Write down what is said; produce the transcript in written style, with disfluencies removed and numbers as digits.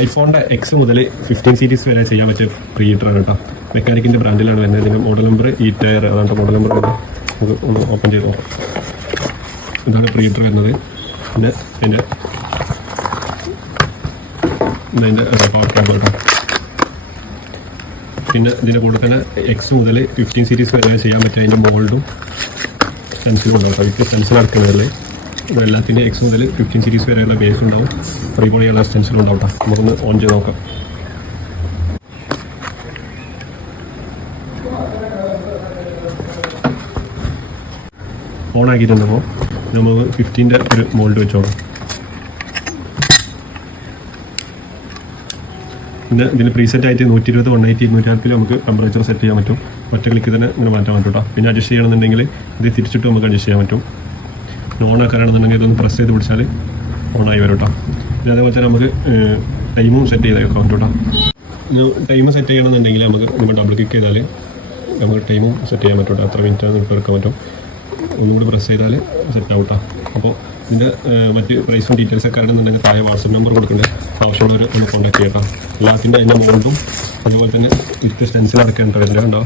ഐഫോണിൻ്റെ X മുതൽ 15 series വരെ ചെയ്യാൻ പറ്റിയ പ്രീ ഹീറ്ററാണ് കേട്ടോ. മെക്കാനിക്കിൻ്റെ ബ്രാൻഡിലാണ് വരുന്നത്. ഇതിൻ്റെ മോഡൽ നമ്പർ ടയർ, അതാണ് മോഡൽ നമ്പർ വരുന്നത്. നമുക്ക് ഒന്ന് ഓപ്പൺ ചെയ്ത് നോക്കാം. ഇതാണ് പ്രീ ഹീറ്റർ വരുന്നത്. പിന്നെ ഇതിൻ്റെ പവർ കേബിൾ കേട്ടോ. പിന്നെ ഇതിൻ്റെ കൂടെ തന്നെ എക്സ് മുതൽ 15 സീരീസ് വരെ ചെയ്യാൻ പറ്റിയ അതിൻ്റെ മോൾഡും സ്റ്റെൻസിലും ഉണ്ടാവും കേട്ടോ. വിത്ത് സ്റ്റെൻസിൽ നടക്കുന്നതല്ലേ. ഇവിടെ എല്ലാത്തിൻ്റെ എക്സ് മുതൽ 15 സീരീസ് വരെയുള്ള ബേസ് ഉണ്ടാവും. അടിപൊളിയുള്ള സ്റ്റെൻസിലും ഉണ്ടാവും കേട്ടോ. നമുക്കൊന്ന് ഓൺ ചെയ്ത് നോക്കാം. ഓൺ ആക്കിയിട്ടുണ്ടപ്പോൾ നമുക്ക് 15-ൻ്റെ ഒരു മോൾഡ് വെച്ച് നോക്കാം. പിന്നെ ഇതിന് പ്രീസെറ്റ് ആയിട്ട് 120, 180, 260 നമുക്ക് ടെമ്പറേച്ചർ സെറ്റ് ചെയ്യാൻ പറ്റും. ഒറ്റ ക്ലിക്ക് തന്നെ ഇങ്ങനെ മാറ്റാൻ പറ്റും കേട്ടോ. പിന്നെ അഡ്ജസ്റ്റ് ചെയ്യണമെന്നുണ്ടെങ്കിൽ ഇത് തിരിച്ചിട്ട് നമുക്ക് അഡ്ജസ്റ്റ് ചെയ്യാൻ പറ്റും. ഓൺ ആക്കാനാണെന്നുണ്ടെങ്കിൽ ഇതൊന്ന് പ്രസ് ചെയ്ത് പിടിച്ചാൽ ഓണായി വരും കേട്ടോ. പിന്നെ അതേപോലെ തന്നെ നമുക്ക് ടൈമും സെറ്റ് ചെയ്ത് വെക്കാൻ പറ്റും കേട്ടോ. ടൈം സെറ്റ് ചെയ്യണമെന്നുണ്ടെങ്കിൽ നമുക്ക് നമ്മൾ ഡബിൾ ക്ലിക്ക് ചെയ്താൽ നമുക്ക് ടൈമും സെറ്റ് ചെയ്യാൻ പറ്റും കേട്ടോ. എത്ര മിനിറ്റാണ് നമുക്ക് എടുക്കാൻ പറ്റും. ഒന്നും കൂടി പ്രസ് ചെയ്താൽ സെറ്റ് ആവും കേട്ടോ. അപ്പോൾ ഇതിൻ്റെ മറ്റ് പ്രൈസും ഡീറ്റെയിൽസൊക്കെ ആണെന്നുണ്ടെങ്കിൽ താഴെ വാട്സപ്പ് നമ്പർ കൊടുക്കുന്നുണ്ട്. ആവശ്യമുള്ളവർ ഒന്ന് കോൺടാക്ട് ചെയ്യാം കേട്ടോ. എല്ലാത്തിൻ്റെ അതിൻ്റെ മോൾഡും അതുപോലെ തന്നെ വിത്ത് സ്റ്റെൻസിൽ അടക്കേണ്ട വരുന്നുണ്ടോ